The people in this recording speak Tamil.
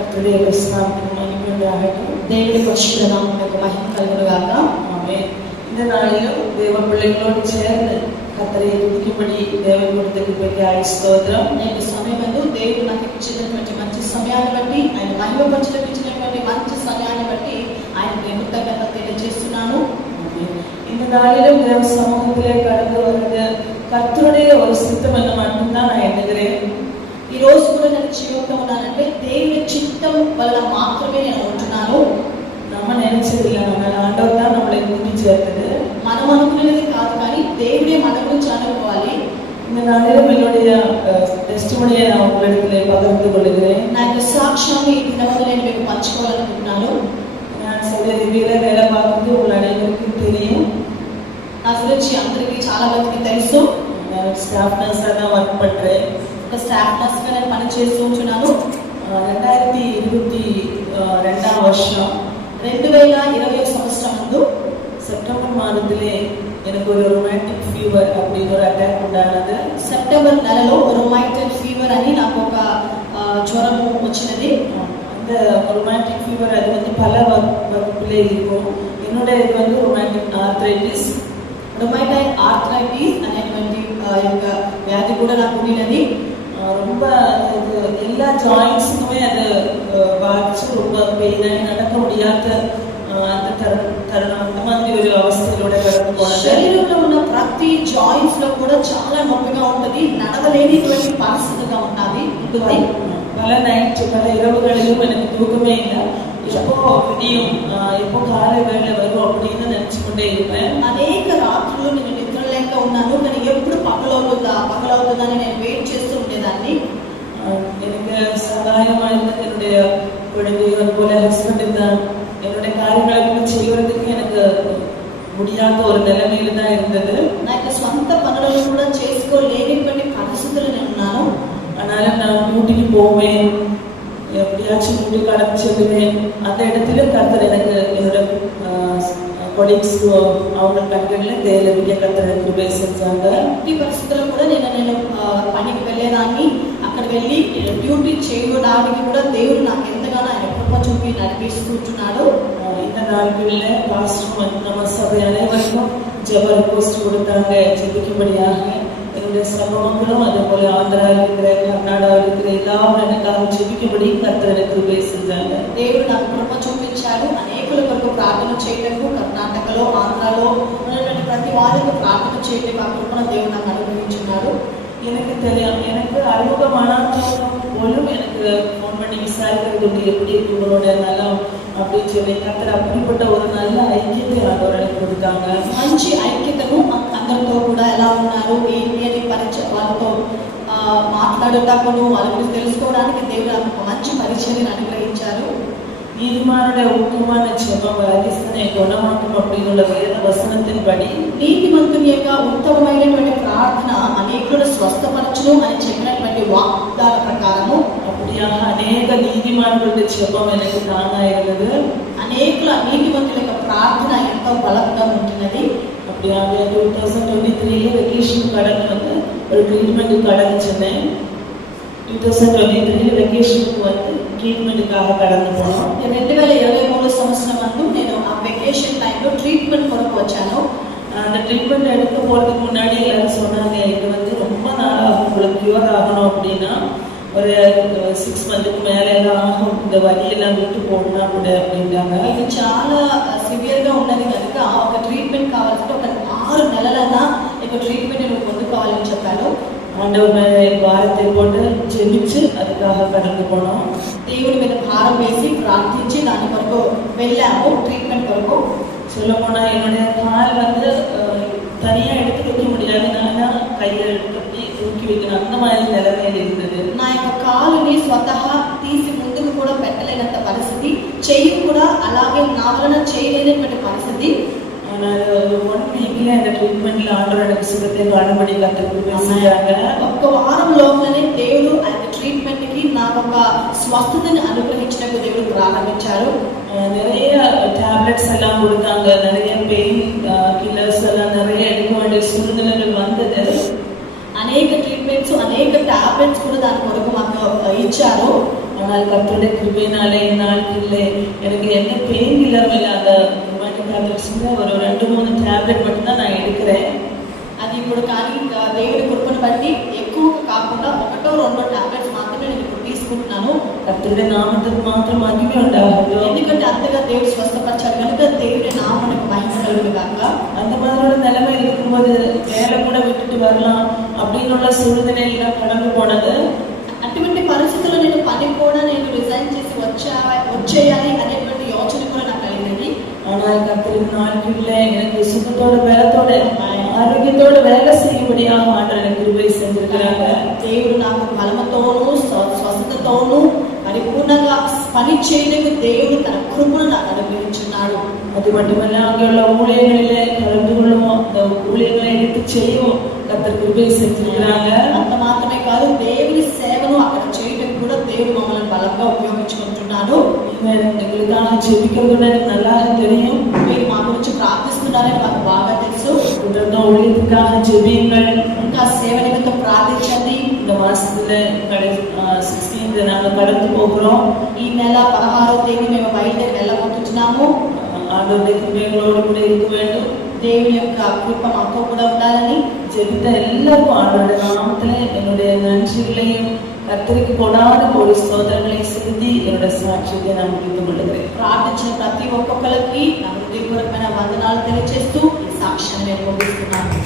కర్తృడే కృష్ణాంతం மகிமையாகட்டும். தேவனுடைய பரிசுத்த நாமத்துக்கு மகிமை கலுகுவதாக. ஆமென். இந்த நாளிலும் தேவ பிள்ளைகளோடு சேர்ந்து கர்த்தரை துதிக்கும்படி தேவன் கொடுத்த கிருபைக்காய் స్తోత్రం. నేటి సమయమందు దేవుడు నాకు ఇచ్చినటువంటి మంచి సమయాన్ని బట్టి, ఆయన మహిమపరచడానికి మంచి సమయాన్ని బట్టి ఆయనకు కృతజ్ఞతలు తెలియజేస్తున్నాను. இந்த நாளிலும் தேவ சமூகத்திலே கடந்து வருவது கர்த்தருடைய ஒரு சித்தம் என்று மட்டும்தான் நான் எண்ணுகிறேன். ఈ రోజు కూడా నేను జీవితం ఉన్నానంటే దేవుని చిత్తం వల్ల మాత్రమే నేను ఉంటున్నాను. நம்ம நினைச்சதில்லை, நம்ம ஆண்டவர் தான் நம்மளை கூட்டி சேர்த்தது. మనం అనుకునేది కాదు, కానీ దేవుడే మన గురించి అనుకోవాలి. இந்த நாளிலும் என்னுடைய டெஸ்டிமோனியை நான் உங்களிடத்திலே பகிர்ந்து கொள்கிறேன். నా యొక్క సాక్ష్యాన్ని ఈ దినమున నేను మీకు పంచుకోవాలనుకుంటున్నాను. நான் సౌదీ అరేబియాలో వేலை பார்க்குறது உங்கள் அனைவருக்கும் தெரியும். నా గురించి అందరికీ చాలా మందికి తెలుసు. நான் ஸ்டாஃப் நர்ஸாக தான் ஒர்க் பண்ணுறேன். ఒక స్టాఫ్ నర్స్గా నేను పని చేస్తూ ఉంటున్నాను. 2022 வருஷம் 2020 సంవత్సరం ముందు செப்டம்பர் மாதத்திலே எனக்கு ஒரு ரொமான்டிக் ஃபீவர் அப்படின்னு ஒரு அட்டாக் உண்டானது. సెప్టెంబర్ నెలలో రొమాటిక్ ఫీవర్ అని నాకు ఒక జ్వరం వచ్చినది. அந்த ரொமான்டிக் ஃபீவர் அது வந்து பல வகுப்பிலே இருக்கும். என்னோட இது வந்து ரொமான்டிக் ஆர்த்ரைட்டிஸ். రొమాటైడ్ ఆర్థరైటిస్ అనేటువంటి యొక్క వ్యాధి కూడా నాకు ఉన్నది. ரொம்ப அது எல்லா ஜாயின்ட்ஸுக்குமே அது பாதிச்சு ரொம்ப பெயினாகி நடக்க முடியாத அந்த தருணம், அந்த மாதிரி ஒரு அவஸ்தையிலோட கடந்து போனது. శరీరంలో ఉన్న ప్రతి జాయింట్స్ లో కూడా చాలా నొప్పిగా ఉంటుంది, నడవలేనిటువంటి పరిస్థితిగా ఉంటుంది. பல நைட்டு பல இரவுகளிலும் எனக்கு தூக்கமே இல்லை. எப்போ விடியும், எப்போ காலை வேலை வரும் அப்படின்னு நினைச்சு கொண்டே இருப்பேன். అనేక రాత్రులు నేను నిద్ర లేక ఉన్నాను, కానీ ఎప్పుడు పగలవుతుందని నేను వెయిట్ చేస్తూ ఉండేదాన్ని. எனக்கு சகாயமாக இருந்தது என்னுடைய குழந்தைகள் போல ஹஸ்பண்ட் தான். என்னுடைய காரியங்களை செய்வதற்கு எனக்கு முடியாத ஒரு நிலைமையில தான் இருந்தது. నా యొక్క సొంత పనులను కూడా చేసుకోలేనిటువంటి పరిస్థితులు నేను ఉన్నాను. அதனால நான் டியூட்டிக்கு போவேன், எப்படியாச்சும் டியூட்டி கடந்து செல்லுவேன். அந்த இடத்துல கர்த்தர் எனக்கு என்னோட கொலீக்ஸ் அவங்க கண்களில் தேவைக்க கர்த்தர் கிருபை செஞ்சாங்க. ఈ పరిస్థితుల్లో కూడా నేను పనికి వెళ్ళేదాన్ని. అక్కడ వెళ్ళి డ్యూటీ చేయడానికి కూడా దేవుడు నాకు ఎంతగానో ఆయన కృప చూపి నడిపిస్తున్నాడు. இந்த நாட்களில் பாஸ்டர் நம்ம சபை அனைவருக்கும் ஜெப ரிக்வெஸ்ட் கொடுத்தாங்க, ஜெபிக்கும்படியாக. என்னுடைய சமூகங்களும் அதே போல ஆந்திராவில் இருக்கிற, கர்நாடகாவில் இருக்கிற எல்லாரும் எனக்காக ஜெபிக்கும்படி கர்த்தர் எனக்கு கிருபை செஞ்சாங்க. దేవుడు నాకు కృప చూపించాడు. అనేకుల కొరకు ప్రార్థన చేయటకు, కర్ణాటకలో ఆంధ్రాలో ఉన్నటువంటి ప్రతి వారికి ప్రార్థన చేయటకు ఆ కృపను దేవుడు నాకు అనుగ్రహించున్నాడు. எனக்கு தெரியும், எனக்கு அறிமுகமான போலும் எனக்கு ஃபோன் பண்ணி விசாரிக்கிறது உண்டு, எப்படி உங்களோட நலம் அப்படின்னு சொல்லி. கர்த்தர் அப்படிப்பட்ட ஒரு நல்ல ஐக்கியத்தை ஆண்டவர் எனக்கு கொடுத்தாங்க. మంచి ఐక్యతను అందరితో కూడా ఎలా ఉన్నారు ఏంటి అని వాళ్ళతో మాట్లాడటకును వాళ్ళ గురించి తెలుసుకోవడానికి దేవుడు నాకు మంచి పరిచర్యను అనుగ్రహించారు. நீதிமானுடைய ஊக்கமான ஜெபம் அதிசனை குணமாக்கும் அப்படின்னு வேத வசனத்தின்படி నీతిమంతుని యొక్క ఉత్తమమైనటువంటి ప్రార్థన అనేకులను స్వస్థపరచును అని చెప్పినటువంటి వాగ్దాన ప్రకారము அப்படியாக அநேக நீதிமான்களுடைய ஜெபம் எனக்கு தானா இருந்தது. అనేకుల నీతిమంతుల యొక్క ప్రార్థన ఎంతో బలంగా ఉంటున్నది. அப்படியாக 2023 வெக்கேஷன் கடந்து வந்து ஒரு ட்ரீட்மெண்ட்டுக்கு கடந்து சென்னேன். 2023 வெக்கேஷனுக்கு வந்து ட்ரீட்மெண்ட்டுக்காக கடந்து போனோம். 2023 సంవత్సరం నందు నేను ఆ వెకేషన్ టైంలో ట్రీట్మెంట్ కొరకు వచ్చాను. அந்த ட்ரீட்மெண்ட் எடுக்க போகிறதுக்கு முன்னாடி எல்லாரும் சொன்னாங்க, இது வந்து ரொம்ப நாளாகும், உங்களுக்கு க்யூர் ஆகணும் அப்படின்னா ஒரு 6 மந்த்துக்கு மேலே எல்லாம் ஆகும், இந்த வலியெல்லாம் விட்டு போடணும் கூட அப்படின்றாங்க. ఇది చాలా సివియర్గా ఉన్నది కనుక ఒక ట్రీట్మెంట్ కావాలంటే ఒక 6 నెలలన్నా ఇక ట్రీట్మెంట్ నువ్వు పొందుకోవాలని చెప్పాను. ஆண்டவர் மேலே பாரத்தை போட்டு ஜெபிச்சு அதுக்காக கடந்து போனோம். దేవుడి మీద భారం వేసి ప్రార్థించి దాని కొరకు వెళ్ళాము ట్రీట్మెంట్ కొరకు. சொல்ல போனா என்னுடைய கால் வந்து தனியா எடுத்து வைக்க முடியாது, நான் கையை எடுத்து தூக்கி வைக்கணும், அந்த மாதிரி நிலைமையில இருந்தது. నా యొక్క కాలుని స్వతహా తీసి ముందుకు కూడా పెట్టలేనంత పరిస్థితి, చెయ్యి కూడా అలాగే నా వలన చేయలేనటువంటి పరిస్థితి. ஆனால் 1 வீக்ல அந்த ட்ரீட்மெண்ட்ல ஆண்டவர் எனக்கு சுகத்தை காணும்படி கர்த்தர் பேசினாங்க. ఒక్క వారం లోపలనే దేవుడు ఆయన ట్రీట్మెంట్ కి నాకు ఒక స్వస్థతని అనుగ్రహించడానికి దేవుడు ప్రారంభించారు. நிறைய டேப்லெட்ஸ் எல்லாம் கொடுத்தாங்க, நிறைய பெயின் கில்லர்ஸ் எல்லாம் நிறைய எடுக்க வேண்டிய சூழ்நிலைகள் வந்தது. అనేక ట్రీట్మెంట్స్ అనేక టాబ్లెట్స్ కూడా దాని కొరకు మాకు ఇచ్చారు. ஆனால் கர்த்தருடைய கிருபையினாலே நாட்களிலே எனக்கு எந்த பெயின் இல்லாமல் அந்த ஒரு 2-3 டேப்லெட் மட்டும் தான் நான் எடுக்கிறேன். అది ఇప్పుడు కానీ దేవుడి కృపను బట్టి ఎక్కువ కాకుండా 1-2 టాబ్లెట్స్ మాత్రమే నేను ఇప్పుడు తీసుకుంటున్నాను. కర్తరుడి నామమునకు మాత్రం మహిమ ఉండాలి. ఎందుకంటే అంతగా దేవుడు స్వస్థపరిచాడు కనుక దేవుడి నామమునకు మహిమ కలుగును గాక. அந்த மாதிரியான நிலைமை இருக்கும்போது வேலை கூட விட்டுட்டு வரலாம் அப்படின்னுள்ள சூழ்நிலையில கடந்து போனது. అటువంటి పరిస్థితుల్లో నేను పని కూడా నేను రిజైన్ చేసి వచ్చేయాలి అనేటువంటి యోచన కూడా నాకు కలిగింది. ஆனால் கர்த்தரின் நாட்களிலே எனக்கு சுகத்தோட பலத்தோட ఆరోగ్యంతోడ వేల செய்யும்படியாக ஆண்டவர் எனக்கு கிருபை செஞ்சிருக்கிறாங்க. దేవుడు నాకు బలముతోను స్వస్థతతోను పరిపూర్ణంగా పని చేయడానికి దేవుడు తన కృపను నాకు అనుగ్రహించున్నాడు. அது மட்டுமல்ல அங்கேயுள்ள ஊழியங்களிலே கலந்து கொள்ளும் அந்த ஊழியங்களை எடுத்து செய்யும் கர்த்தர் கிருபை செஞ்சிருக்கிறாங்க. అంత మాత్రమే కాదు దేవుని సేవను అక్కడ చేయడం కూడా దేవుడు మమ్మల్ని బలంగా ఉపయోగించుకుంటున్నాడు. எங்களுக்காக ஜெபிக்கிறது எனக்கு நல்லா தெரியும். మీరు మా గురించి ప్రార్థిస్తున్నారని మాకు బాగా తెలుసు. ஊழியத்துக்காக ஜெபியுங்கள். ఇంకా సేవ నిమిత్తం ప్రార్థించండి. இந்த மாசத்துல 16th நாங்கள் கடந்து போகிறோம். ఈ నెల 16వ తేదీ మేము బయలుదేరి వెళ్ళబోతున్నాము. ஆண்டவருடைய கிருபையோடு கூட இருக்க வேண்டும். దేవుని యొక్క కృప మాతో కూడా ఉండాలని ஜெபித்த எல்லாருக்கும் ஆண்டவருடைய நாமத்திலே என்னுடைய நன்றிகளையும் கர்த்தருக்கு கொடாத கோடி ஸ்தோத்திரங்களை செலுத்தி என்னுடைய சாட்சியத்தை நான் முடித்துக் கொள்கிறேன். ప్రార్థించిన ప్రతి ఒక్కొక్కరికి నా హృదయపూర్వకమైన వందనాలు తెలియజేస్తూ ఈ సాక్ష్యాన్ని నేను ముగిస్తున్నాను.